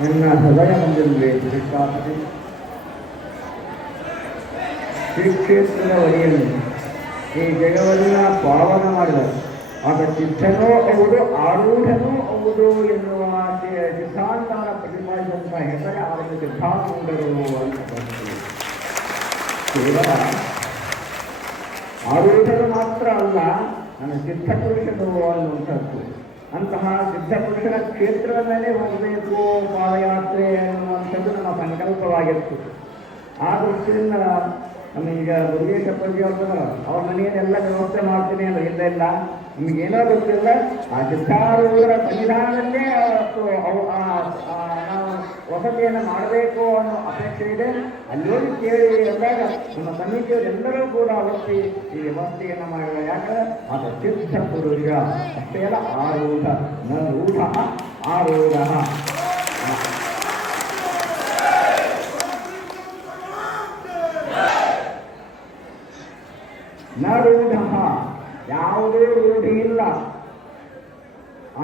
ನನ್ನ ಹೃದಯ ಮುಂದಿರುವೆ ಶ್ರೀಕಾಪತಿ ಶ್ರೀ ಕ್ಷೇತ್ರದ ಒಡೆಯನ್ನು ಈ ಜಗವನ್ನ ಪಾವನ ಮಾಡಿದರು. ಆಗ ಸಿದ್ಧನೂ ಹೌದು ಆರೂಢನೂ ಹೌದು ಎನ್ನುವ ಸಿದ್ಧಾಂತನ ಪ್ರತಿಪಾದಿಸಿದಂತಹ ಹೆಸರೇ ಅವರಿಗೆ ಸಿದ್ಧಾಂತರು ಅಂತ ಬರ್ತದೆ. ಕೇವಲ ಆರೂಢರು ಮಾತ್ರ ಅಲ್ಲ, ನನ್ನ ಸಿದ್ಧಪುರುಷರು ಅನ್ನುವಂಥದ್ದು. ಅಂತಹ ಸಿದ್ಧಪುರುಷರ ಕ್ಷೇತ್ರದ ಮೇಲೆ ಹೋಗಬೇಕು ಪಾದಯಾತ್ರೆ ಅನ್ನುವಂಥದ್ದು ನಮ್ಮ ಸಂಕಲ್ಪವಾಗಿತ್ತು. ಆ ದೃಷ್ಟಿಯಿಂದ ನಮಗೀಗ ಮುರುಗೇಶಪ್ಪಜಿ ಅವ್ರ ಮನೆಯನ್ನೆಲ್ಲ ವ್ಯವಸ್ಥೆ ಮಾಡ್ತೀನಿ ಅಂದ್ರೆ ಇಲ್ಲ ನಿಮಗೇನೋ ಗೊತ್ತಿಲ್ಲ, ಆ ಸಿದ್ಧಾರೂಢರ ಸನ್ನಿಧಾನದಲ್ಲೇ ನಾವು ವಸತಿಯನ್ನು ಮಾಡಬೇಕು ಅನ್ನೋ ಅಪೇಕ್ಷೆ ಇದೆ. ಅಲ್ಲೋಗಿ ಕೇಳಿ ಎಂದಾಗ ನಮ್ಮ ಸಮಿತಿಯವರೆಲ್ಲರೂ ಕೂಡ ಅವತ್ತಿ ಈ ವ್ಯವಸ್ಥೆಯನ್ನು ಮಾಡಿದ. ಯಾಕಂದ್ರೆ ಅದು ಸಿದ್ಧ ಪುರುಷ ಅಷ್ಟೇ ಅಲ್ಲ, ಆರೂಢ ನ ರೂಢ ಆರೂಢ. ನ ರೂಢ, ಯಾವುದೇ ರೂಢಿ ಇಲ್ಲ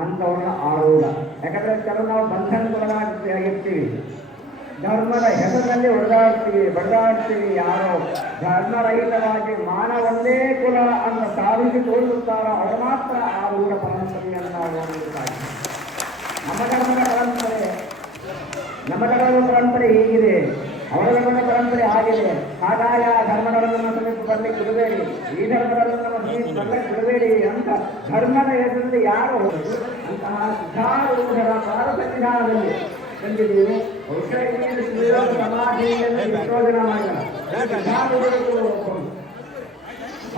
ಅಂಥವ್ರನ್ನ ಆರೂಢ. ಯಾಕಂದ್ರೆ ಕೆಲವು ನಾವು ಬಂಧನಗೊಳಗಾಗಿರ್ತೀವಿ, ಧರ್ಮದ ಹೆಸರಿನಲ್ಲಿ ಬಡದಾಡ್ತೀವಿ. ಯಾರೋ ಧರ್ಮರಹಿತವಾಗಿ ಮಾನವೊಂದೇ ಕುಲ ಅಂತ ಸಾಧಿಸಿ ತೋರಿಸುತ್ತಾರೋ ಅವರು ಮಾತ್ರ ಆರೂಢ ಪರಂಪರೆಯನ್ನು ನಾವು ನೋಡುತ್ತಾರೆ. ನಮ್ಮ ಧರ್ಮದ ಪರಂಪರೆ ಹೀಗಿದೆ, ಅವರ ಧರ್ಮದ ಪರಂಪರೆ ಆಗಿದೆ. ಹಾಗಾಗಿ ಆ ಧರ್ಮಗಳನ್ನು ಸಮೀಪ ಬರಲಿಕ್ಕೆ ಬಿಡಬೇಡಿ, ಈ ಧರ್ಮಗಳನ್ನು ನಮ್ಮ ಸಮೀಪ ಬರಲಿಕ್ಕೆ ಬಿಡಬೇಡಿ ಅಂತ ಧರ್ಮದ ಹೆಸರಲ್ಲಿ ಯಾರು ಹೋಗುದು ಅಂತಹ ಸಿದ್ಧಾರೂಢರ ಪಾದ ಸನ್ನಿಧಾನದಲ್ಲಿ ಬಂದಿದ್ದೀವಿ. ಸಮಾಧಿಯನ್ನು ವಿಸರ್ಜನೆ ಮಾಡಿದ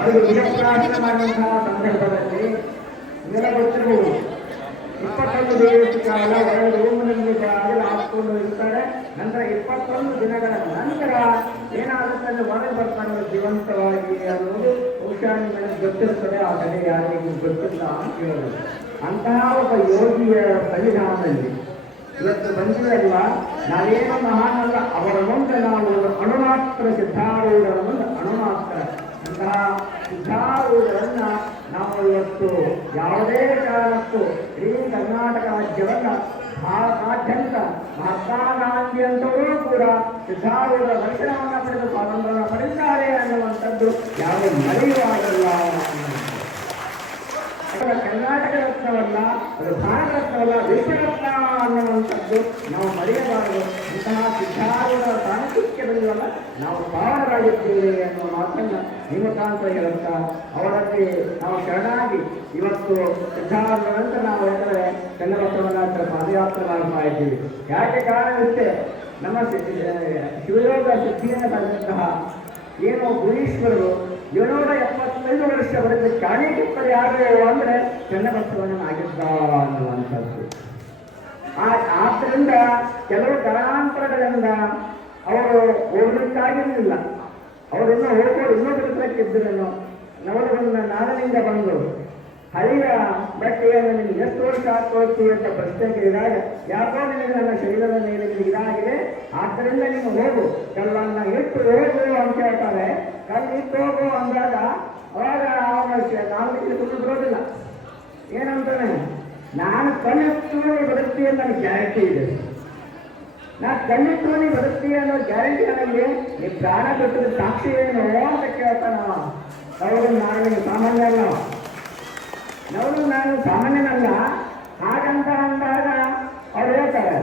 ಅವರು ವಿಷಪ್ರಾಶನ ಮಾಡುವಂತಹ ಸಂದರ್ಭದಲ್ಲಿ ಇದೆಲ್ಲ ಗೊತ್ತಿರಬಹುದು. 21 ದಿವಸ ಕಾಲ ಒಳಗೆ ರೂಮಿನಲ್ಲಿ ಹಾಕಿಕೊಂಡು ಇರ್ತಾರೆ. ನಂತರ 21 ದಿನಗಳ ನಂತರ ಏನಾಗುತ್ತೆ ಹೊರಗೆ ಬರ್ತಾರೆ ಜೀವಂತವಾಗಿ ಅನ್ನೋದು ಬಹುಶಃ ನಿಮಗೆ ಗೊತ್ತಿರ್ತದೆ. ಆ ಕಡೆ ಯಾರಿಗೂ ಗೊತ್ತಿಲ್ಲ ಅಂತ ಹೇಳೋದು. ಅಂತಹ ಒಬ್ಬ ಯೋಗಿಯ ಸನ್ನಿಧಾನದಲ್ಲಿ ಇವತ್ತು ಬಂದಿರಲ್ಲ, ನಾವೇನೋ ಮಹಾನಲ್ಲ, ಅವರ ಮುಂದೆ ನಾವು ಅಣುಮಾತ್ರ ಸಿದ್ಧಾರೂಢರ ಮುಂದೆ ಅಣುಮಾತ್ರ. ಅಂತಹ ಸಿದ್ಧಾರೂಢರನ್ನ ನಾವು ಇವತ್ತು ಯಾವುದೇ ಕಾರಣಕ್ಕೂ ಇಡೀ ಕರ್ನಾಟಕ ರಾಜ್ಯವನ್ನ ಭಾರತಾದ್ಯಂತ ಮಹಾತ್ಮ ಗಾಂಧಿ ಅಂತವರು ಕೂಡ ಸಿದ್ಧಾರೂಢರ ದರ್ಶನವನ್ನು ಪಡೆದು ಸ್ವಾತಂತ್ರ್ಯ ಪಡೆದಿದ್ದಾರೆ ಅನ್ನುವಂಥದ್ದು ಯಾವುದೇ ಮರೆಯುವಾಗಲ್ಲ. ಕರ್ನಾಟಕ ರತ್ನವಲ್ಲ, ಅದು ಭಾರತ ರತ್ನವಲ್ಲ, ವಿಶ್ವರತ್ನ ಅನ್ನುವಂಥದ್ದು ನಾವು ಮರೆಯಬಾರದು. ಇಂತಹ ಸಿದ್ಧಾರೂಢರ ಸಾಂಸ್ಕೃತಿಕದಲ್ಲ ನಾವು ಪಾವನರಾಗಿದ್ದೇವೆ ಅನ್ನುವ ಮಾತನ್ನು ನಿಮ್ಮ ಮುಖಾಂತರ ಹೇಳುತ್ತಾ ಅವರಲ್ಲಿ ನಾವು ಶರಣಾಗಿ ಇವತ್ತು ಸಿದ್ಧಾರೂಢರಂತ ನಾವು ಹೇಳಿದರೆ ಚನ್ನಬಸವಣ್ಣನ ಪಾದಯಾತ್ರೆ ಮಾಡ್ತಾ ಇದ್ದೀವಿ. ಯಾಕೆ ಕಾರಣವಿಷ್ಟೇ, ನಮ್ಮ ಶಿವಯೋಗ ಸಿದ್ಧಿಯನ್ನು ಪಡೆದಂತಹ ಏನು ಗುರೀಶ್ವರರು 775 ವರ್ಷವರೆಗೆ ಕಾಣಿಕೆಪ್ಪದೆ ಯಾರು ಅಂದರೆ ಚನ್ನಬಸವಣ್ಣನಾಗಿದ್ದ ಅನ್ನುವಂಥದ್ದು. ಆದ್ದರಿಂದ ಕೆಲವು ಕಾರಣಾಂತರಗಳಿಂದ ಅವರು ಹೋಗ್ಲಿಕ್ಕಾಗಿರಲಿಲ್ಲ. ಅವರನ್ನು ಹೋಗೋರು ಇನ್ನೊಂದು ಹತ್ರಕ್ಕಿದ್ದರನ್ನು ನವರನ್ನ ನಾಡನಿಂದ ಬಂದು ಹಳೆಯ ಬಟ್ಟೆಯನ್ನು ನಿಮಗೆ ಎಷ್ಟು ವರ್ಷ ಹಾಕೊಳ್ತೀವಿ ಅಂತ ಪ್ರಶ್ನೆ ಕೇಳಿದಾಗ, ಯಾಕೋ ನಿಮಗೆ ನನ್ನ ಶರೀರದ ಮೇಲೆ ಇದಾಗಿದೆ, ಆದ್ದರಿಂದ ನೀವು ಹೋಗು, ಕಲ್ಲನ್ನು ಇಟ್ಟು ಹೋಗು ಅಂತ ಹೇಳ್ತಾರೆ. ಕಲ್ಲು ಇಟ್ಟು ಹೋಗು ಅಂದಾಗ ಅವಾಗ ಅವನ ನಾಲ್ಕು ಸುಳ್ಳು ಬರೋದಿಲ್ಲ. ಏನಂತಾನೆ, ನಾನು ಕಣ್ಣಿಟ್ಟು ಬದುಕ್ತಿ ಅಂತ ನನಗೆ ಗ್ಯಾರಂಟಿ ಇದೆ. ನಾ ಕಣ್ಣಿಟ್ಟು ನೀ ಬದುಕ್ತಿ ಅನ್ನೋ ಗ್ಯಾರಂಟಿ ನನಗೆ ನೀ ಪ್ರಾಣ ಬಿಟ್ಟದ ಸಾಕ್ಷಿ ಏನು ಅಂತ ಕೇಳ್ತಾನ. ಅವರು ನಾನು ಸಾಮಾನ್ಯ ಅಲ್ಲ, ನಾನು ಸಾಮಾನ್ಯನಲ್ಲ. ಹಾಗಂತ ಅಂದಾಗ ಅವ್ರು ಹೇಳ್ತಾರೆ,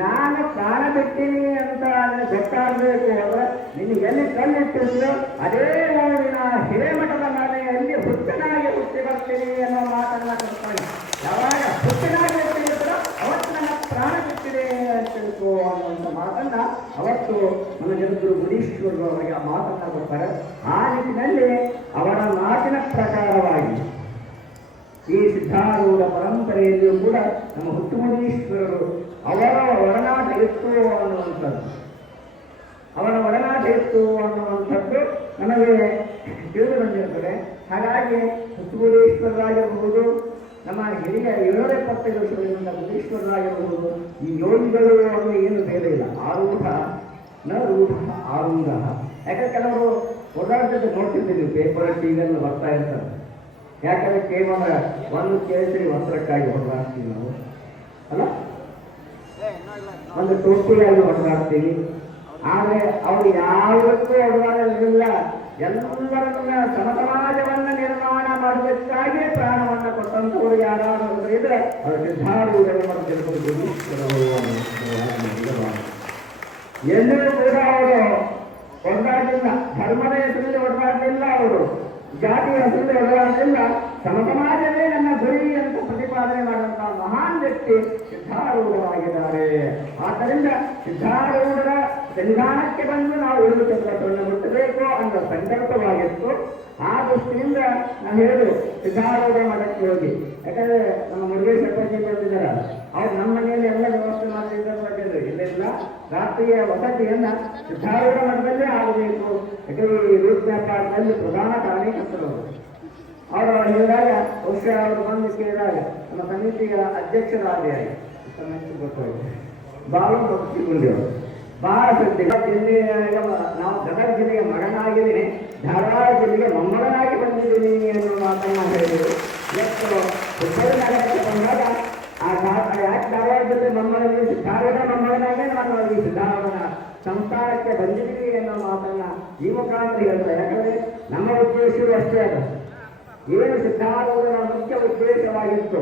ನಾನು ಪ್ರಾಣ ಬಿಡ್ತೀನಿ ಅಂತ ಗೊತ್ತಾಗಬೇಕು ಅಂದ್ರೆ ನಿನಗೆ ಎಲ್ಲಿ ಕಣ್ಣಿಟ್ಟಿದ್ರು ಅದೇ ಊರಿನ ಹಿರೇಮಠದ ಮನೆಯಲ್ಲಿ ಹುಟ್ಟನಾಗಿ ಹುಟ್ಟಿ ಬರ್ತೀನಿ ಅನ್ನೋ ಮಾತನ್ನ ಕೊಡ್ತಾನೆ. ಯಾವಾಗ ಹುಟ್ಟನಾಗಿ ಹುಟ್ಟಿದ್ರು ಅವತ್ತು ನನ್ನ ಪ್ರಾಣ ಬಿಟ್ಟಿದೆ ಅಂತ ತಿಳ್ಕೋ ಅನ್ನುವಂಥ ಮಾತನ್ನ ಅವತ್ತು ನನ್ನ ಜನರು ಗುರೀಶ್ವರರು ಅವರಿಗೆ ಆ ಮಾತನ್ನ ಕೊಡ್ತಾರೆ. ಆ ನಿಟ್ಟಿನಲ್ಲಿ ಅವರ ಮಾತಿನ ಪ್ರಕಾರವಾಗಿ ಈ ಸಿದ್ಧಾರೂಢ ಪರಂಪರೆಯಲ್ಲಿಯೂ ಕೂಡ ನಮ್ಮ ಹುಟ್ಟುಮುನೀಶ್ವರರು ಅವರ ಒಡನಾಟ ಇತ್ತು ಅನ್ನುವಂಥದ್ದು, ನಮಗೆ ತಿಳಿದು ಬಂದಿರುತ್ತದೆ. ಹಾಗಾಗಿ ಹುಟ್ಟುಮುನೀಶ್ವರರಾಗಿರಬಹುದು, ನಮ್ಮ ಹಿರಿಯ 775 ವರ್ಷಗಳಿಂದ ಮುನೀಶ್ವರರಾಗಿರಬಹುದು, ಈ ಯೋಗಿಗಳು ಅನ್ನೋ ಏನು ಬೇರೆ ಇಲ್ಲ. ಆರೂಢ ನ ರೂಢ ಆರೂಢ. ಯಾಕಂದ್ರೆ ಕೆಲವರು ಓಡಾಡ್ತಿದ್ದು ನೋಡ್ತಿದ್ದೀವಿ, ಪೇಪರ್ ಟಿವಿಯಲ್ಲಿ ಬರ್ತಾ ಇರ್ತಾರೆ. ಯಾಕಂದ್ರೆ ಕೇವಲ ಒಂದು ಕೇಸರಿ ವಸ್ತ್ರಕ್ಕಾಗಿ ಹೊರಲಾಗ್ತೀವಿ ನಾವು. ಅಲ್ಲ, ಒಂದು ಟೋಪಿಯಾಗಿ ಹೊಡೆದಾಡ್ತೀವಿ. ಆದರೆ ಅವರು ಯಾವುದಕ್ಕೂ ಹೊಡೆದಾಡಲಿಲ್ಲ. ಎಲ್ಲರನ್ನ ಸಮಾಜವನ್ನ ನಿರ್ಮಾಣ ಮಾಡೋದಕ್ಕಾಗಿ ಪ್ರಾಣವನ್ನ ಕೊಟ್ಟಂತವರು ಯಾರಾದರೂ ಇದ್ರೆ ಅವರು ಸಿದ್ಧಾರೂಢರು ಎಲ್ಲೂ ಕೂಡ ಅವರು ಹೊಡೆದಾಡಲಿಲ್ಲ. ಧರ್ಮದ ಹೆಸರಲ್ಲಿ ಹೊಡೆದಾಡಲಿಲ್ಲ, ಅವರು ಜಾತಿಯ ಹೆಸರಲ್ಲಿ ಹೊಡೆದಾಡಲಿಲ್ಲ. ಸಮಾಜವೇ ನನ್ನ ಗುರಿ ಅಂತ ಪ್ರತಿಪಾದನೆ ಮಾಡುವಂತಹ ಮಹಾನ್ ವ್ಯಕ್ತಿ ಸಿದ್ಧಾರೂಢರಾಗಿದ್ದಾರೆ. ಆದ್ದರಿಂದ ಸಿದ್ಧಾರೂಢರ ಸಂವಿಧಾನಕ್ಕೆ ಬಂದು ನಾವು ಉಳಿದು ಚಕ್ರವನ್ನು ಮುಟ್ಟಬೇಕು ಅನ್ನೋ ಸಂಕಲ್ಪವಾಗಿತ್ತು. ಆ ದೃಷ್ಟಿಯಿಂದ ನಾನು ಹೇಳಿದ್ರು ಸಿದ್ಧಾರೂಢ ಮಠಕ್ಕೆ ಹೋಗಿ. ಯಾಕಂದ್ರೆ ನಮ್ಮ ಮುರುಗೇಶ್ ಅಪ್ಪಾಜಿ ಬಂದಿದ್ದಾರೆ, ಅವ್ರು ನಮ್ಮ ಮನೆಯಲ್ಲಿ ಎಲ್ಲ ವ್ಯವಸ್ಥೆ ಮಾಡಿದ್ರು. ಇಲ್ಲೆಲ್ಲ ರಾತ್ರಿಯ ವಸತಿಯನ್ನ ಸಿದ್ಧಾರೂಢ ಮಠದಲ್ಲೇ ಆಗಬೇಕು. ಯಾಕಂದ್ರೆ ಈ ರೂಟ್ ವ್ಯಾಪಾರದಲ್ಲಿ ಪ್ರಧಾನ ಕಾರಣಕರ್ತರು ಅವರು ಹೇಳಿದಾಗ ಬಹುಶಃ ಅವರು ಬಂದು ಕೇಳಿದಾಗ ನಮ್ಮ ಸಮಿತಿಯ ಅಧ್ಯಕ್ಷರಾದಿಯಾಗಿ ಬಾಳು ಮುಗಿಸಿಕೊಂಡೆವರು. ಬಹಳ ಜಿಲ್ಲೆಯ ನಾವು ಗದಗ ಜಿಲ್ಲೆಯ ಮಗನಾಗಿದ್ದೀನಿ, ಧಾರವಾಡ ಜಿಲ್ಲೆಗೆ ಮೊಮ್ಮಗನಾಗಿ ಬಂದಿದ್ದೀನಿ ಅನ್ನೋ ಮಾತನ್ನ ಹೇಳಿದರು. ಇವತ್ತು ಹುಬ್ಬಳ್ಳಿ ನಗರಕ್ಕೆ ಬಂದಾಗ ಯಾಕೆ ಧಾರವಾಡ ಜಿಲ್ಲೆ ಮೊಮ್ಮಗನಿಗೆ ಸಿದ್ಧಾರೂಢ ಮೊಮ್ಮಗನಾಗೆ ನಾನು ಈ ಸಿದ್ಧಾರೂಢನ ಸಂಸ್ಥಾನಕ್ಕೆ ಬಂದಿದ್ದೀವಿ ಅನ್ನೋ ಮಾತನ್ನ ಈ ಮುಖಾಂತರ ಹೇಳ್ತಾರೆ. ಯಾಕಂದ್ರೆ ನಮ್ಮ ಉದ್ದೇಶವೂ ಅಷ್ಟೇ ಅದ. ಏನು ಸಿದ್ಧಾರೂಢನ ಮುಖ್ಯ ಉದ್ದೇಶವಾಗಿತ್ತು,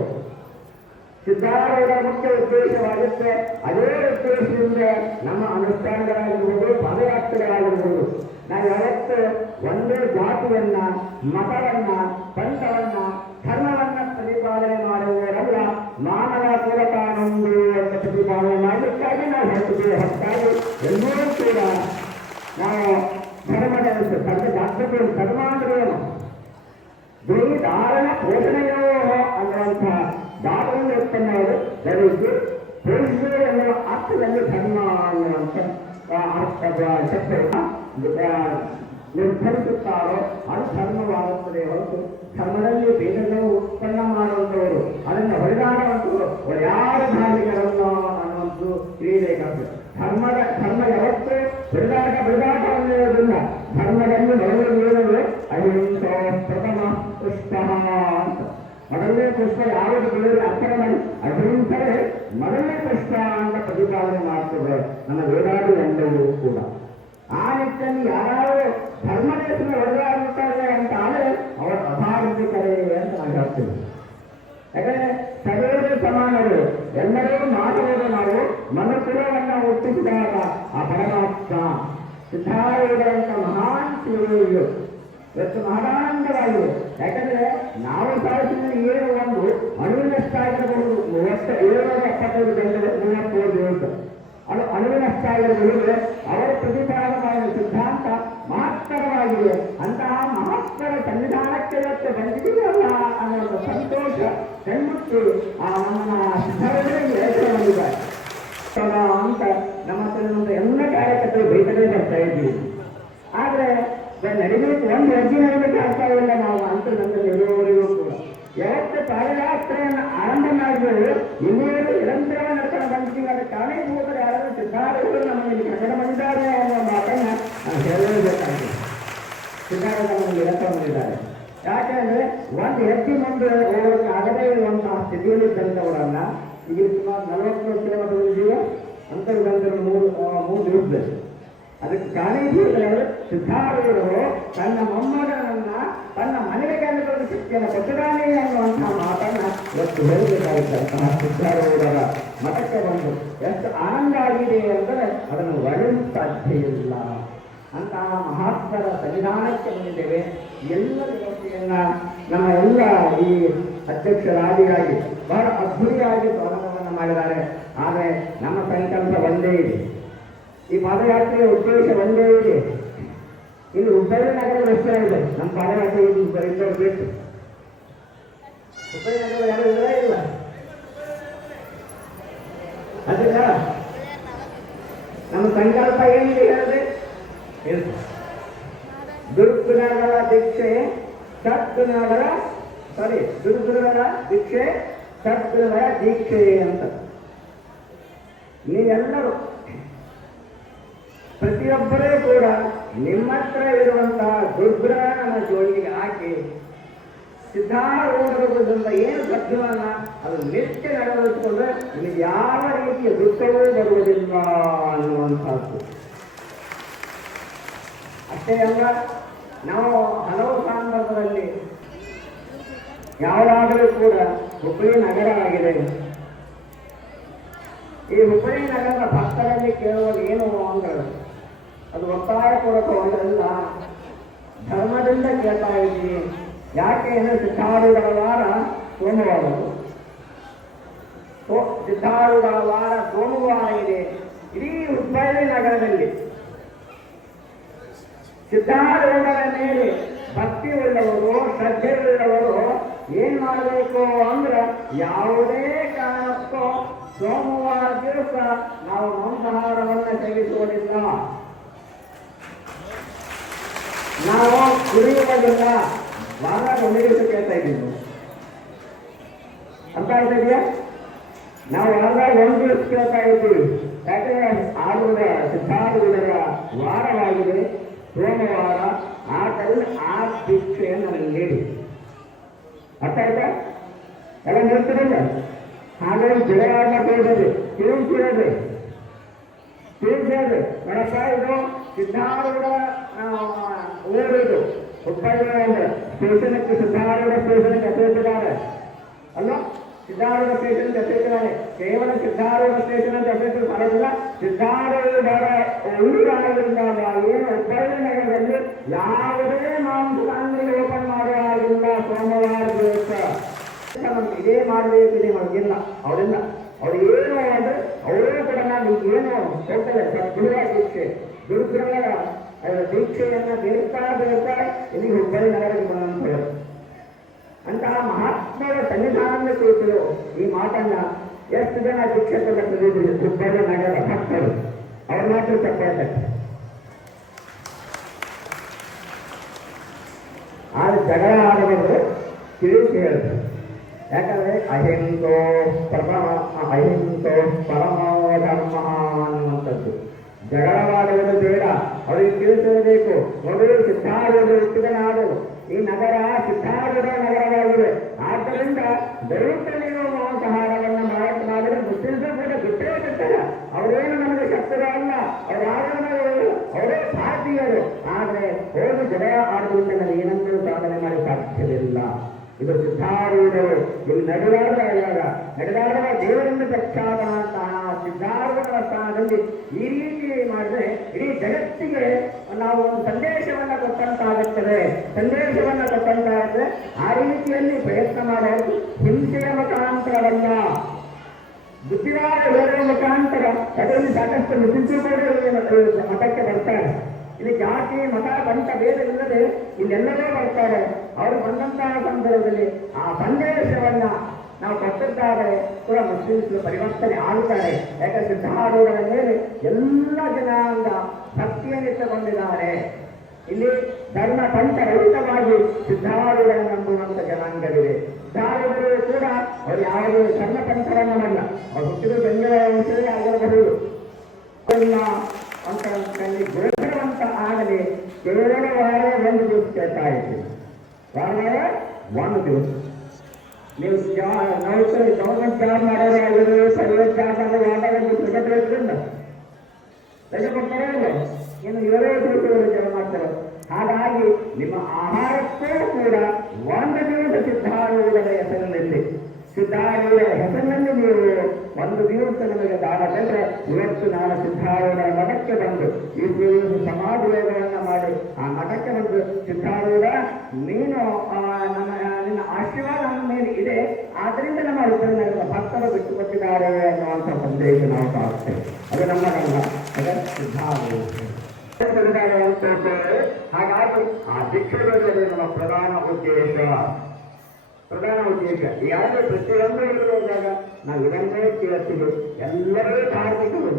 ಸಿದ್ಧಾರೂಢರ ಮುಖ್ಯ ಉದ್ದೇಶವಾಗಿತ್ತು, ಅದೇ ಉದ್ದೇಶದಿಂದ ನಮ್ಮ ಅನುಷ್ಠಾನಗಳಾಗಿರ್ಬೋದು, ಪಾದಯಾತ್ರೆಗಳಾಗಿರ್ಬೋದು, ನಾವು ಯಾವತ್ತು ಒಂದೇ ಜಾತಿಯನ್ನ, ಮತವನ್ನ, ಪಂಥವನ್ನ, ಧರ್ಮವನ್ನ ಪ್ರತಿಪಾದನೆ ಮಾಡುವವರಲ್ಲ, ಮಾನವ ಕೂಡ ತಾನೊಂದು ಅಂತ ಪ್ರತಿಪಾದನೆ ಮಾಡಲಿಕ್ಕಾಗಿ ನಾವು ಹೊರಟಿದ್ದೇವೆ. ಹೊರತಾಗಿ ಎಲ್ಲರೂ ಕೂಡ ನಾವು ಧರ್ಮದ ಜಾಗೃತಿ ಧರ್ಮ ಅಂದ್ರೆ ಏನು, ಧಾರಣ ಪೋಷಣೆಯೋ ಅನ್ನುವಂಥ ಧಾರಣೆ ಉತ್ಪನ್ನಗಳು ದೊರೆಯಿತು. ಪೋಷಣೆ ಎನ್ನುವ ಅರ್ಥದಲ್ಲಿ ಧರ್ಮ ಅನ್ನುವಂಥ ಅರ್ಥದ ಶಬ್ದವನ್ನು ನಿರ್ಧರಿಸುತ್ತಾರೋ ಅದು ಧರ್ಮವಾಗುತ್ತದೆ ಹೊರತು ಧರ್ಮದಲ್ಲಿ ಭೇದಗಳು ಉತ್ಪನ್ನ ಮಾಡುವಂಥವರು, ಅದನ್ನು ಹೊಡೆದಾಡುವಂಥವರು ಯಾರ ಧಾರ್ಮಿಕರನ್ನು ಅನ್ನುವಂಥದ್ದು ತಿಳಿಯಬೇಕಾಗ್ತದೆ. ಧರ್ಮ ಯಾವತ್ತೂ ಬಿಡದಾಟವನ್ನಿರೋದಿಲ್ಲ. ಧರ್ಮದಲ್ಲಿ ಮೊದಲನೇ ಅಹಿಂಸೋ ಪ್ರಥಮ ಪುಷ್ಪ ಅಂತ. ಮೊದಲನೇ ಪುಷ್ಪ ಯಾವುದು ಬೇರೆ ಅರ್ಥರ ಮಾಡಿ ಅಹಿಂಸವೇ ಮೊದಲನೇ ಪುಷ್ಪ ಅಂತ ಪ್ರತಿಪಾದನೆ ಮಾಡ್ತದೆ ನನ್ನ ವೇದಾದಿ ಎಲ್ಲವೂ ಕೂಡ. ಆ ನಿಟ್ಟಿನಲ್ಲಿ ಯಾರು ಧರ್ಮದ ಹೆಸರು ಹೊಡೆದಾಡುತ್ತಾರೆ ಅಂತ ಆದರೆ ಅವರು ಅಧಾರ್ಮಿಕರೇ ಅಂತ ನಾವು ಹೇಳ್ತೇವೆ. ಯಾಕಂದ್ರೆ ಸರ್ವೇ ಸಮಾನರು, ಎಲ್ಲರೂ ಮಾಡುವುದು ನಾವು ಮನುಕುಲವನ್ನು ಹುಟ್ಟಿಸಿದಾಗ ಆ ಪರಮಾತ್ಮ ಸಿದ್ಧಾರೂಢರಂತ ಮಹಾನ್ ಸೇವೆಯು ಎಷ್ಟು ಮಹಾನಂದವಾಗಿದೆ. ಯಾಕಂದ್ರೆ ನಾವು ಸಾಧಿಸಿದ ಏನು ಒಂದು ಅಣುವಿನಷ್ಟಾಗಿರಬಹುದು, 775 ಗಂಟೆ 34 ದಿವಸ ಅದು ಅಣುವಿನಷ್ಟಾಗಿರಬಹುದು. ಅವರ ಪ್ರತಿಪಾದನೆ ಮಾಡಿದ ಸಿದ್ಧಾಂತ ಮಹತ್ತರವಾಗಿದೆ. ಅಂತಹ ಮಹತ್ತರ ಸಂವಿಧಾನಕ್ಕೆ ಇವತ್ತು ಬಂದಿದೆಯಲ್ಲ ಅನ್ನೋ ಸಂತೋಷ ಕಣ್ಮುಟ್ಟಿ ಆ ನಮ್ಮ ಸಿದ್ಧಾರೂಢರಿಗೆ ಬಂದಿದ್ದಾರೆ ಅಂತ ನಮ್ಮ ಹತ್ರ ಎಲ್ಲ ಕಾರ್ಯಕರ್ತರು ಬೈತಲೇ ಬರ್ತಾ ಇದ್ದೀವಿ. ಆದರೆ ನಡಿಬೇಕು, ಒಂದು ಹೆಜ್ಜೆ ನಡಿಬೇಕು ಆಗ್ತಾ ಇಲ್ಲ ನಾವು ಅಂತ ನಮ್ಮಲ್ಲಿ ಇರುವವರೆಗೂ ಕೂಡ. ಯಾವತ್ತು ಪಾದಯಾತ್ರೆಯನ್ನು ಆರಂಭ ಮಾಡಿದ್ರು ಇನ್ನೇನು ನಿರಂತರವಾಗಿ ನಡ್ಕೊಂಡು ಬಂದಿದ್ದೀವಿ. ಅದಕ್ಕೆ ಕಾರಣೀಭೂತರು ಯಾರಾದ್ರೂ ಸಿದ್ಧಾರೂಢರು ನಮ್ಮಲ್ಲಿ ಕನ್ನಡ ಬಂದಿದ್ದಾರೆ ಅನ್ನೋ ಮಾತನ್ನ ನಾವು ಹೇಳಲೇಬೇಕಾಗಿದೆ. ಸಿದ್ಧಾರೂಢ ನಮ್ಮಲ್ಲಿ ನಿರಂತರ ಬಂದಿದ್ದಾರೆ. ಯಾಕೆಂದ್ರೆ ಒಂದು ಹೆಜ್ಜೆ ಮುಂದೆ ಹೋಗೋದಕ್ಕೆ ಆಗದೇ ಇರುವಂತಹ ಸ್ಥಿತಿಯಲ್ಲಿ ತಂದವರನ್ನ ಈಗ ಸುಮಾರು 40 ಕಿಲೋಮೀಟರ್ ಇದೆಯೋ ಅಂತರು ಬಂದರು 3 ದಿವಸದಲ್ಲಿ. ಅದಕ್ಕೆ ಕಾರಣೀಭೂತರು ಸಿದ್ಧಾರೂಢರು ತನ್ನ ಮೊಮ್ಮಗನನ್ನ ತನ್ನ ಮನೆಗೆ ಕರೆದುಕೊಂಡು ಶಿಕ್ಷೆಯನ್ನು ಕೊಟ್ಟಿದ್ದಾನೆ ಅನ್ನುವಂತಹ ಮಾತನ್ನ ಇವತ್ತು ಹೇಳಬೇಕಾಗಿದ್ದಂತಹ ಸಿದ್ಧಾರೂಢರ ಮಠಕ್ಕೆ ಬಂದು ಎಷ್ಟು ಆನಂದ ಆಗಿದೆ ಅಂದರೆ ಅದನ್ನು ವರ್ಣಿಸಲು ಸಾಧ್ಯ ಇಲ್ಲ. ಅಂತಹ ಮಹಾತ್ಮರ ಸಂವಿಧಾನಕ್ಕೆ ಬಂದಿದ್ದೇವೆ. ಎಲ್ಲ ವ್ಯವಸ್ಥೆಯನ್ನ ನಮ್ಮ ಎಲ್ಲ ಈ ಅಧ್ಯಕ್ಷರಾದಿಯಾಗಿ ಬಹಳ ಅದ್ಭುತವಾಗಿ ಸ್ವಾಗತವನ್ನು ಮಾಡಿದ್ದಾರೆ. ಆದರೆ ನಮ್ಮ ಸಂಕಲ್ಪ ಒಂದೇ ಇದೆ, ಈ ಪಾದಯಾತ್ರೆಯ ಉದ್ದೇಶ ಒಂದೇ ಇದೆ. ಇಲ್ಲಿ ಹುಬ್ಬಳ್ಳಿ ನಗರದ ರಸ್ತೆ ಇದೆ, ನಮ್ಮ ಪಾದಯಾತ್ರೆ ಇದ್ದವರು ಬಿಟ್ಟು ಹುಬ್ಬಳ್ಳಿ ನಗರ ಯಾರು ಇಲ್ಲವೇ ಇಲ್ಲ. ಅದಕ್ಕ ನಮ್ಮ ಸಂಕಲ್ಪ ಏನಿದೆ ಹೇಳಿದ್ರೆ ದುರ್ಗುಣಗಳ ದೀಕ್ಷೆ ಸದ್ಗುಣಗಳ ದುರ್ಗುಣಗಳ ದೀಕ್ಷೆ ಸದ್ಗುಣಗಳ ದೀಕ್ಷೆ ಅಂತ. ನೀವೆಲ್ಲರೂ ಪ್ರತಿಯೊಬ್ಬರೇ ಕೂಡ ನಿಮ್ಮ ಹತ್ರ ಇರುವಂತಹ ದುರ್ಗುಣ ನಮ್ಮ ಜೋಡಿಗೆ ಹಾಕಿ ಸಿದ್ಧಾರೂಢರಿಂದ ಏನು ಸದ್ಗುಣವನ್ನ ಅದು ನಿತ್ಯ ನಡೆದುಕೊಂಡ್ರೆ ನಿಮಗೆ ಯಾವ ರೀತಿಯ ದುಃಖವೂ ಬರುವುದಿಲ್ಲ ಅನ್ನುವಂಥದ್ದು. ಅಷ್ಟೇ ಅಲ್ಲ, ನಾವು ಹಲವು ಸಂದರ್ಭದಲ್ಲಿ ಯಾವುದಾದರೂ ಕೂಡ ಹುಬ್ಬಳ್ಳಿ ನಗರ ಆಗಿದೆ. ಈ ಹುಬ್ಬಳ್ಳಿ ನಗರದ ಭಕ್ತರಲ್ಲಿ ಕೇಳುವುದು ಏನು ಅಂದ್ರೆ ಅದು ಒತ್ತಾಯ ಪೂರ್ವಕವಲ್ಲ, ಧರ್ಮದಿಂದ ಕೇಳ್ತಾ ಇದ್ದೀವಿ. ಯಾಕೆ ಅಂದರೆ ಸಿದ್ಧಾರೂಢರ ವಾರ ಸೋಮವಾರ, ಸಿದ್ಧಾರೂಢರ ವಾರ ಸೋಮವಾರ ಇದೆ. ಇಡೀ ಹುಬ್ಬಳ್ಳಿ ನಗರದಲ್ಲಿ ಸಿದ್ಧಾರೂಢರ ಮೇಲೆ ಭಕ್ತಿ ಉಳ್ಳವರು, ಶ್ರದ್ಧೆ ಉಳ್ಳವರು ಏನ್ ಮಾಡಬೇಕು ಅಂದ್ರೆ ಯಾವುದೇ ಕಾರಣಕ್ಕೂ ಸೋಮವಾರ ದಿವಸ ನಾವು ಮಾಂಸಾಹಾರವನ್ನು ಸೇವಿಸುವುದಿಲ್ಲ, ನಾವು ಕುಡಿಯುವುದಿಲ್ಲ. ವಾರ ಒಂದು ದಿವಸ ಕೇಳ್ತಾ ಇದ್ದೀವಿ ಅಂತ ಇದೆಯಾ? ನಾವು ವಾರ ಒಂದು ದಿವಸ ಕೇಳ್ತಾ ಇದ್ದೀವಿ. ಯಾಕಂದ್ರೆ ಆಡುವ ಸಿದ್ಧಾರೂಢರ ವಾರವಾಗಿದೆ ಸೋಮವಾರ. ಆ ಕಡೆ ಆ ಭಿಕ್ಷೆಯನ್ನು ನನಗೆ ನೀಡಿ. ಅರ್ಥ ಆಯ್ತಾ? ಎಲ್ಲ ಹೇಳ್ತಿರಲ್ಲ. ಹಾಗಾಗಿ ಜಗಳಾಟ ಬೇಡದೆ ತಿಳಿಸಿರೋದು ನೋಡಪ್ಪ, ಇದು ಸಿದ್ಧಾರೂಢ ಊರಿದು ಹುಬ್ಬಳ್ಳಿ ಅಂದ್ರೆ ಸ್ಟೇಷನಕ್ಕೆ ಸಿದ್ಧಾರೂಢ ಸ್ಟೇಷನ್ಗೆ ಹೆಸರಿಟ್ಟಿದ್ದಾರೆ ಅಲ್ಲ. ಸಿದ್ಧಾರೂಢ ಸ್ಟೇಷನ್ ಹೆಸರಿಟ್ಟಿದ್ದಾರೆ. ಕೇವಲ ಸಿದ್ಧಾರೂಢ ಸ್ಟೇಷನ್ ಅಂತ ಹೆಸರಿಟ್ಟು ಬರೋದಿಲ್ಲ. ಸಿದ್ಧಾರೂಢರ ಊರಾಗಿದ್ದಾಗ ಏನು ಹುಬ್ಬಳ್ಳಿ ನಗರದಲ್ಲಿ ಯಾವುದೇ ಮಾಂಸದ ಅಂಗಡಿ ಓಪನ್ ಮಾಡುವ ಹಾಗಿಲ್ಲ ಸೋಮವಾರ ದಿವಸ. ನಮ್ಗೆ ಇದೇ ಮಾಡಬೇಕು, ಇದೇ ಮಾಡೋದಿಲ್ಲ ಅವರಿಂದ. ಅವ್ರು ಏನು ಅಂದ್ರೆ ಅವರೇ ಕೂಡ ನಾವು ಏನು ಹೇಳ್ತಾರೆ, ಸದ್ಗುರುಗಳ ದೀಕ್ಷೆ, ಗುರುಗಳ ದೀಕ್ಷೆಯನ್ನ ಬೇಡ್ತಾ ಇಲ್ಲಿ ಹುಬ್ಬಳ್ಳಿ ನಗರಕ್ಕೆ ಬಂದಂಥವ್ರು. ಅಂತಹ ಮಹಾತ್ಮರ ಸನ್ನಿಧಾನದ ಕುರಿತು ಈ ಮಾತನ್ನ ಎಷ್ಟು ಜನ ಶಿಕ್ಷಕರ ಹುಬ್ಬಳ್ಳಿ ನಗರದ ಭಕ್ತರು ಅವ್ರ ಮಾತ್ರ ತಪ್ಪಾಯ್ತಾರೆ. ಆದ್ರೆ ಜಗಳ ಆಡಬಹುದು ತಿಳಿಸಿ ಹೇಳ್ತಾರೆ. ಯಾಕಂದ್ರೆ ಅಹಿಂಸೋ ಪರಮೋ ಧರ್ಮ ಅನ್ನುವಂಥದ್ದು. ಜಗಳವಾಡುವುದು ಬೇಡ, ಅವರಿಗೆ ತಿಳಿಸಬೇಕು. ಮೊದಲು ಸಿದ್ಧಾರೂಢ ಹುಟ್ಟಿದ ನಾಡು, ಈ ನಗರ ಸಿದ್ಧಾರೂಢ ನಗರವಾಗಿದೆ. ಆದ್ದರಿಂದ ದಯವಿಟ್ಟು ನೀವು ಮಾಂಸಾಹಾರವನ್ನು ಮಾಡಿದ್ರೆ ಮುಸ್ಲಿಮ್ಸು ಕೂಡ ಬಿಟ್ಟೇ ಬಿಡ್ತಾರೆ. ಅವರೇನು ನಮಗೆ ಶತ್ರು ಅಲ್ಲ, ಅವರೇ ಭಾರತೀಯರು. ಆದರೆ ಹೋಗಿ ಜಗಳ ಆಡುವುದಕ್ಕೆ ನಾವು ಏನನ್ನೂ ಸಾಧನೆ ಮಾಡಿ ಸಾಧ್ಯವಿಲ್ಲ. ಇದು ಸಿದ್ಧಾರೂಢರು ಇಲ್ಲಿ ನಡೆದಾಡುವ ದೇವರಿಂದ ಪ್ರಖ್ಯಾತನಂತಹ ಸಿದ್ಧಾರೂಢರ ಸ್ಥಾನದಲ್ಲಿ ಈ ರೀತಿ ಮಾಡಿದ್ರೆ ಇಡೀ ಜಗತ್ತಿಗೆ ನಾವು ಒಂದು ಸಂದೇಶವನ್ನು ಕೊಟ್ಟಂತಾಗುತ್ತದೆ. ಆ ರೀತಿಯಲ್ಲಿ ಪ್ರಯತ್ನ ಮಾಡೋದು ಹಿಂಸೆಯ ಮುಖಾಂತರವಲ್ಲ, ಬುದ್ಧಿವಾದ ಹೇಳುವ ಮುಖಾಂತರ. ಅದರಲ್ಲಿ ಸಾಕಷ್ಟು ಮುಸ್ಲಿಮ್ಸು ಮತಕ್ಕೆ ಬರ್ತಾರೆ. ಇಲ್ಲಿ ಜಾತಿ ಮತ ಪಂಥ ಭೇದವಿಲ್ಲದೆ ಇಲ್ಲೆಲ್ಲರೂ ಬರ್ತಾರೆ. ಅವರು ಬಂದಂತಹ ಸಂದರ್ಭದಲ್ಲಿ ಆ ಸಂದೇಶವನ್ನ ನಾವು ಕೊಟ್ಟಿದ್ದಾದರೆ ಕೂಡ ಮುಸ್ಲಿಮ್ಸ್ ಪರಿವರ್ತನೆ ಆಗುತ್ತಾರೆ. ಯಾಕಂದ್ರೆ ಸಿದ್ಧಾರೂಢರ ಮೇಲೆ ಎಲ್ಲ ಜನಾಂಗ ಭಕ್ತಿಯನ್ನಿಟ್ಟುಕೊಂಡಿದ್ದಾರೆ. ಇಲ್ಲಿ ಧರ್ಮ ಪಂಥ ರಹಿತವಾಗಿ ಸಿದ್ಧಾರೂಢರ ನಂಬುವಂತ ಜನಾಂಗವಿದೆ. ಸಿದ್ಧಾರೂಢರು ಕೂಡ ಅವರು ಯಾವುದೇ ಧರ್ಮ ಪಂಥವನ್ನು ಮಾಡಲ್ಲ. ಅವರು ಹುಟ್ಟಿದ ಬೆಂಗಳೂರು ಆಗಿರಬಹುದು ಅಂತ ಗೋಚರವಂತ ಆಗಲಿ. ಕೇವಲ ವಾರ ಒಂದು ದಿವಸ ಕೇಳ್ತಾ ಇದ್ದೀವಿ. ವಾರ ಒಂದು ದಿವಸ ನೀವು ಗೌರ್ಮೆಂಟ್ ಜಾಬ್ ಮಾಡೋರು ಆಗಿರೋ ಪ್ರೈವೇಟ್ ಜಾಬ್ ಆಗೋ ವಾತಾವರಣ ಪ್ರಗತಿಯಿಂದ ರಜೆ ಕೊಡ್ತಾರೋ ಇಲ್ಲ, ಇನ್ನು ಇವರೇ ರಜೆ ಮಾಡ್ತಾರೆ. ಹಾಗಾಗಿ ನಿಮ್ಮ ಆಹಾರಕ್ಕೂ ಕೂಡ ಒಂದು ದಿವಸ ಸಿದ್ಧಾರೂಢರ ಹೆಸರಿನಲ್ಲಿ ನೀವು ಒಂದು ದಿವಸ ನಮಗೆ ದಾನ ತಂದ್ರೆ ಇವತ್ತು ನಾನು ಸಿದ್ಧಾರೂಢರ ಮಠಕ್ಕೆ ಬಂದು ಈ ಸಮಾಜ ಯೋಗವನ್ನು ಮಾಡಿ ಆ ಮಠಕ್ಕೆ ಬಂದು ಸಿದ್ಧಾರೂಢ ನೀನು ನಿನ್ನ ಆಶೀರ್ವಾದ ನಮ್ಮ ಮೇಲೆ ಇದೆ, ಆದ್ರಿಂದ ನಮ್ಮ ಹುಬ್ಬಳ್ಳಿ ನಗರದ ಭಕ್ತರು ಬಿಟ್ಟುಕೊಟ್ಟಿದ್ದಾರೆ ಅನ್ನುವಂಥ ಸಂದೇಶ ನಾವು ಕಾಣುತ್ತೇವೆ. ಅದು ನಮ್ಮ ಗಂಧ, ಅದೇ ಸಿದ್ಧಾರೂಢ. ಹಾಗಾಗಿ ಆ ಶಿಕ್ಷಣದಲ್ಲಿ ನಮ್ಮ ಪ್ರಧಾನ ಉದ್ದೇಶ ಯಾರು ಪ್ರತಿಯೊಂದು ಇರುವಾಗ ನಾವು ಇದನ್ನೇ ಕೇಳ್ತೀವಿ. ಎಲ್ಲರೂ ಧಾರ್ಮಿಕರು,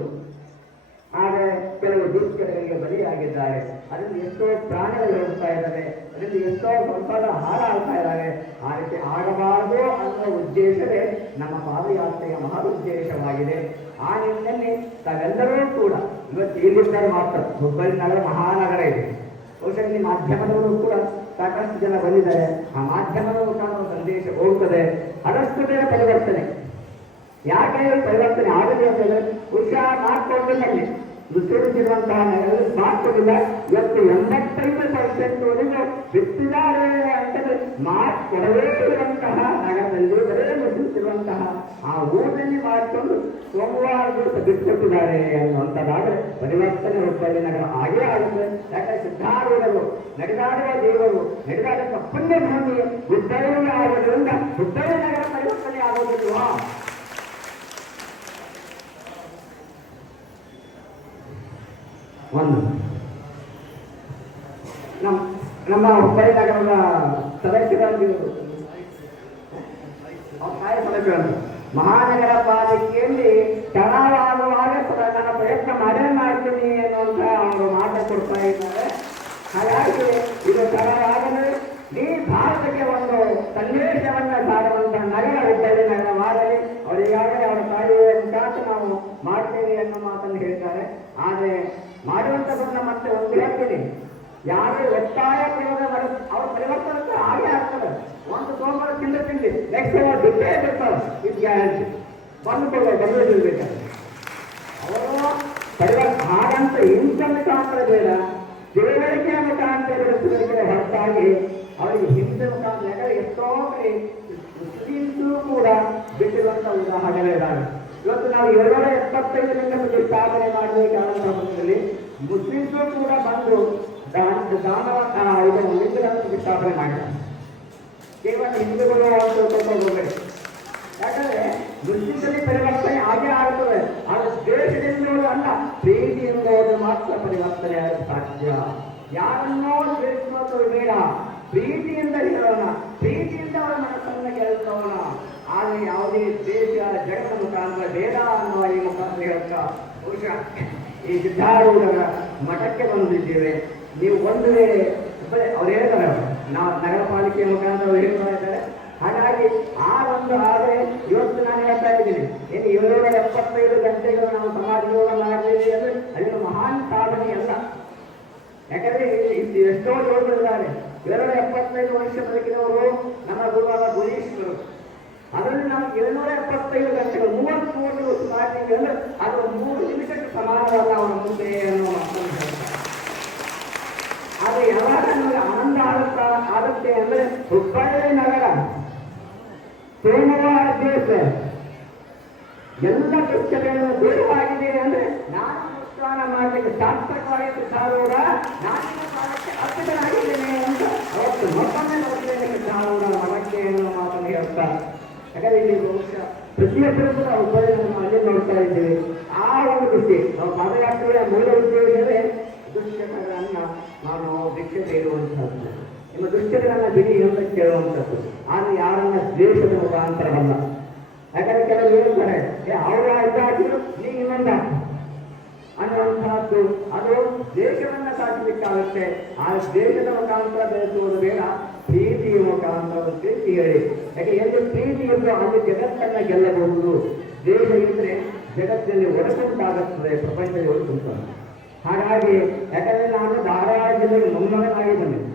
ಆದರೆ ಕೆಲವು ದುಷ್ಕರಿಗೆ ಬಲಿಯಾಗಿದ್ದಾರೆ. ಅದರಿಂದ ಎಷ್ಟೋ ಪ್ರಾಣಿಗಳು ಹೋಗ್ತಾ ಇದ್ದಾರೆ, ಅದರಿಂದ ಎಷ್ಟೋ ಸಂಪದ ಹಾಳಾಗ್ತಾ ಇದ್ದಾರೆ. ಆ ರೀತಿ ಆಗಬಾರದು ಅನ್ನೋ ಉದ್ದೇಶವೇ ನಮ್ಮ ಪಾದಯಾತ್ರೆಯ ಮಹಾ ಉದ್ದೇಶವಾಗಿದೆ. ಆ ನಿಟ್ಟಿನಲ್ಲಿ ತಾವೆಲ್ಲರೂ ಕೂಡ ಇವತ್ತು ಇಲ್ಲಿದ್ದಾರೆ ಮಾತ್ರ. ಹುಬ್ಬಳ್ಳಿ ನಗರ ಮಹಾನಗರ ಇದೆ. ಬಹುಶಃ ಇಲ್ಲಿ ಮಾಧ್ಯಮದವರು ಕೂಡ ಸಾಕಷ್ಟು ಜನ ಬಂದಿದ್ದಾರೆ. ಆ ಮಾಧ್ಯಮದ ಮುಖಾಂತರ ಸಂದೇಶ ಹೋಗ್ತದೆ. ಅದಷ್ಟು ಬೇಗ ಪರಿವರ್ತನೆ. ಯಾಕೆ ಪರಿವರ್ತನೆ ಆಗಲಿ ಅಂತಂದ್ರೆ ಪುರುಷ ಮಾಡ್ಕೊಂಡಿದ್ದಾನೆ, ನುಸುಳಿಸಿರುವಂತಹ ಮಾಡ್ಕೊಂಡಿಲ್ಲ. ಇವತ್ತು 85% ಬಿತ್ತಿದ್ದಾರೆ ಅಂತಂದ್ರೆ ಮಾಡಿಕೊಡದೇ ಇರುವಂತಹ ನಗರದಲ್ಲಿ ಬರೇ ನುಸುಳಿಸಿರುವಂತಹ ಆ ಊರಿನಲ್ಲಿ ಮಾಡಿಕೊಂಡು ಸೋಮವಾರ ದಿವಸ ಬಿಟ್ಟುಕೊಟ್ಟಿದ್ದಾರೆ ಅನ್ನುವಂಥದ್ದಾದ್ರೆ ಪರಿವರ್ತನೆ ಹುಬ್ಬಳ್ಳಿ ನಗರ ಹಾಗೇ ಆಗುತ್ತೆ. ಯಾಕಂದ್ರೆ ಸಿದ್ಧಾರೂಢರು ನಡೆದಾಡುವ ದೇವರು ನಡೆದಾಡುವ ಪುಣ್ಯ ಭೂಮಿ ಹುಬ್ಬಳ್ಳಿ ಆಗೋದ್ರಿಂದ ಹುಬ್ಬಳ್ಳಿ ನಗರ ಪರಿವರ್ತನೆ ಆಗೋದಿಲ್ವಾ? ಒಂದು ನಮ್ಮ ಹುಬ್ಬಳ್ಳಿ ನಗರದ ಸದಸ್ಯರಾಗಿ ಮಹಾನಗರ ಪಾಲಿಕೆಯಲ್ಲಿ ತಡವಾಗುವಾಗ ನನ್ನ ಪ್ರಯತ್ನ ಮಾಡೇ ಮಾಡ್ತೀನಿ ಅನ್ನುವಂತ ಅವರು ಮಾತು ಕೊಡ್ತಾ ಇದ್ದಾರೆ. ಹಾಗಾಗಿ ಇದು ತಡವಾಗಲು ಈ ಭಾರತಕ್ಕೆ ಒಂದು ಸಂದೇಶವನ್ನ ಸಾರುವಂತ ನಗರ ಹುಬ್ಬಳ್ಳಿ ನಗರ ಮಾಡಲಿ. ಅವರು ಈಗಾಗಲೇ ಅವರ ತಾಯಿಯ ಮುಖಾಂತರ ನಾವು ಮಾಡ್ತೇವೆ ಅನ್ನೋ ಮಾತನ್ನು ಹೇಳ್ತಾರೆ. ಆದರೆ ಮಾಡುವಂಥದ್ದನ್ನ ಮತ್ತೆ ಒಂದು ಹೇಳ್ತೀನಿ, ಯಾರು ಒತ್ತಾಯ ಪ್ರಯೋಗ ಮಾಡುತ್ತೆ ಅವ್ರ ಪರಿವರ್ತನೆ ಹಾಗೆ ಆಗ್ತದೆ. ಒಂದು ಸೋಮವಾರ ತಿಂಡಿ ನೆಕ್ಸ್ಟ್ ದುಡ್ಡೇ ಬಿಡ್ತಾರೆ, ಇದು ಗ್ಯಾರಂಟಿ. ಬಂದುಕೊಳ್ಬೇಕಾದ್ರೆ ಅವರು ಪರಿವರ್ತನೆ ಹಾಗಂತ ಇಂಥ ಮುಖಾಂತರ ಬೇಡ, ತಿಳುವಳಿಕೆಯ ಮುಖಾಂತರ ಬೆಳೆಸಲಿಕ್ಕೆ ಹೊರತಾಗಿ ಅವರಿಗೆ ಹಿಂದೆ ಮುಖಾಂತರ. ಯಾಕಂದ್ರೆ ಎಷ್ಟೋ ಕಡೆ ಮುಸ್ಲಿಮ್ಸು ಕೂಡ ಬಿಟ್ಟಿರುವಂಥ ಉದಾಹರಣೆಗಳಿದ್ದಾವೆ. ಇವತ್ತು ನಾವು 275 ಲಿಂಗದಲ್ಲಿ ಸ್ಥಾಪನೆ ಮಾಡಬೇಕಾದಂತಹ ಸಂದರ್ಭದಲ್ಲಿ ಮುಸ್ಲಿಮ್ಸು ಕೂಡ ಬಂದು ಲಿಂಗಗಳನ್ನು ಸ್ಥಾಪನೆ ಮಾಡಿದ್ದಾರೆ. ಕೇವಲ ಹಿಂದೂಗಳು ಹೋಗಬೇಡಿ. ಯಾಕಂದ್ರೆ ಮುಸ್ಲಿಮ್ಸಲ್ಲಿ ಪರಿವರ್ತನೆ ಹಾಗೆ ಆಗುತ್ತದೆ. ಅದು ದ್ವೇಷದಿಂದಲೂ ಅಲ್ಲ, ಪ್ರೀತಿಯಿಂದ ಮಾತ್ರ ಪರಿವರ್ತನೆ ಆಗಲು ಸಾಧ್ಯ. ಯಾರನ್ನೋ ದ್ವೇಷಿಸೋದು ಬೇಡ, ಪ್ರೀತಿಯಿಂದ ಹೇಳೋಣ, ಪ್ರೀತಿಯಿಂದ ಅವರ ಮನಸ್ಸನ್ನು ಗೆಲ್ಲಿಸೋಣ. ಆದರೆ ಯಾವುದೇ ದೇಶ ಜಗತ್ತ ಮುಖಾಂತರ ಬೇಡ ಅನ್ನುವ ಈ ಮುಖಾಂತರ ಹೇಳ್ತಾ ಬಹುಶಃ ಈ ಸಿದ್ಧಾರೂಢರ ಮಠಕ್ಕೆ ಬಂದಿದ್ದೇವೆ. ನೀವು ಒಂದು ವೇಳೆ ಅವ್ರು ಹೇಳ್ತಾರೆ, ನಾವು ನಗರ ಪಾಲಿಕೆಯ ಮುಖಾಂತರ ಅವ್ರು ಹೇಳ್ತಾ ಇದ್ದಾರೆ. ಹಾಗಾಗಿ ಆ ಒಂದು ಆದರೆ ಇವತ್ತು ನಾನು ಹೇಳ್ತಾ ಇದ್ದೀನಿ, ಏನು 775 ಗಂಟೆಗಳು ನಾವು ಸಮಾಜ ಯೋಗ ಮಾಡಲಿದ್ದೀವಿ ಅಂದರೆ ಅದನ್ನು ಮಹಾನ್ ಸಾಧನೆ ಅಲ್ಲ. ಯಾಕಂದ್ರೆ ಎಷ್ಟೋ ಯೋಗಗಳಿದ್ದಾರೆ. 275 ವರ್ಷ ಬದುಕಿದವರು ನಮ್ಮ ಗುರುವಾದ ಗುರೀಶ್ವರು. ಅದರಲ್ಲಿ ನಾವು 775 ಗಂಟೆಗಳು 33 ದಿವಸ ಮಾಡ್ತೀವಿ ಅಂದ್ರೆ ಅದು 3 ನಿಮಿಷಕ್ಕೆ ಸಮಾನವಲ್ಲ ಅವರ ಮುಂದೆ ಅನ್ನೋ ಮಾತನ್ನು ಹೇಳ್ತಾರೆ. ಆದರೆ ಯಾವಾಗ ನಮಗೆ ಆನಂದ ಆಗುತ್ತೆ ಅಂದ್ರೆ ಹುಬ್ಬಳ್ಳಿ ನಗರ ಸೋಮವಾರ ದಿವಸ ಎಲ್ಲ ಕೃತ್ಯಗಳನ್ನು ದೂರವಾಗಿದೆ ಅಂದ್ರೆ ನಾನು ಉತ್ಸಾಹ ಮಾಡಲಿಕ್ಕೆ ಸಾರ್ಥಕವಾಗಿ ಸಿದ್ಧಾರೂಢ ನಾನಿನ ಕಾಲಕ್ಕೆ ಅರ್ಥನಾಗಿದ್ದೇನೆ ಅಂತ ಅವತ್ತು ಮತ್ತೊಮ್ಮೆ ನೋಡ್ತೇನೆ ಸಿದ್ಧಾರೂಢ ಮಠಕ್ಕೆ ಎನ್ನುವ ಮಾತನ್ನು ಹೇಳ್ತಾರೆ. ಯಾಕಂದ್ರೆ ಇಲ್ಲಿ ಬಹುಶಃ ಪ್ರತಿಯೊಬ್ಬರಿಗೂ ನಾವು ಹುಬ್ಬಳ್ಳಿಯನ್ನು ಅಲ್ಲಿ ನೋಡ್ತಾ ಇದ್ದೇವೆ. ಆ ಒಂದು ದೃಷ್ಟಿ ನಾವು ಪಾದಯಾತ್ರೆಯ ಮೂಲ ಉದ್ದೇಶವೇ ದುಶ್ಚಟಗಳನ್ನ ನಾನು ಭಿಕ್ಷೆ ಬೇಡುವಂಥದ್ದು, ನಿಮ್ಮ ದುಶ್ಚಟಗಳನ್ನ ಬಿಡಿ ಅಂತ ಕೇಳುವಂಥದ್ದು. ಆದರೆ ಯಾರನ್ನ ದ್ವೇಷದ ಮುಖಾಂತರವಲ್ಲ. ಯಾಕಂದ್ರೆ ಕೆಲವರು ಹೇಳ್ತಾರೆ, ಅವರ ಇದ್ದಾಗಿದ್ರು ನೀವು ಇನ್ನೊಂದು ಅನ್ನುವಂತಹದ್ದು. ಅದು ದೇಶವನ್ನ ಸಾಧಿಸಲಿಕ್ಕಾಗುತ್ತೆ. ಆ ದೇಶದ ಮುಖಾಂತರ ಬೆಳೆಸುವುದು ಬೇಡ, ಪ್ರೀತಿಯ ಮುಖಾಂತರ ಪ್ರೀತಿ ಹೇಳಿ. ಯಾಕೆ ಎಲ್ಲಿ ಪ್ರೀತಿ ಇದ್ದು ಅಲ್ಲಿ ಜಗತ್ತನ್ನ ಗೆಲ್ಲಬಹುದು. ದೇಶ ಇದ್ರೆ ಜಗತ್ತಿನಲ್ಲಿ ಒಡಕುಂಟಾಗುತ್ತದೆ, ಪ್ರಪಂಚದಲ್ಲಿ ಒಡಕುಂಟಾಗುತ್ತದೆ. ಹಾಗಾಗಿ ಯಾಕಂದ್ರೆ ನಾನು ಧಾರವಾಡ ಜಿಲ್ಲೆಗೆ ಮೊಮ್ಮಗನಾಗಿ ಬಂದಿದ್ದೆ.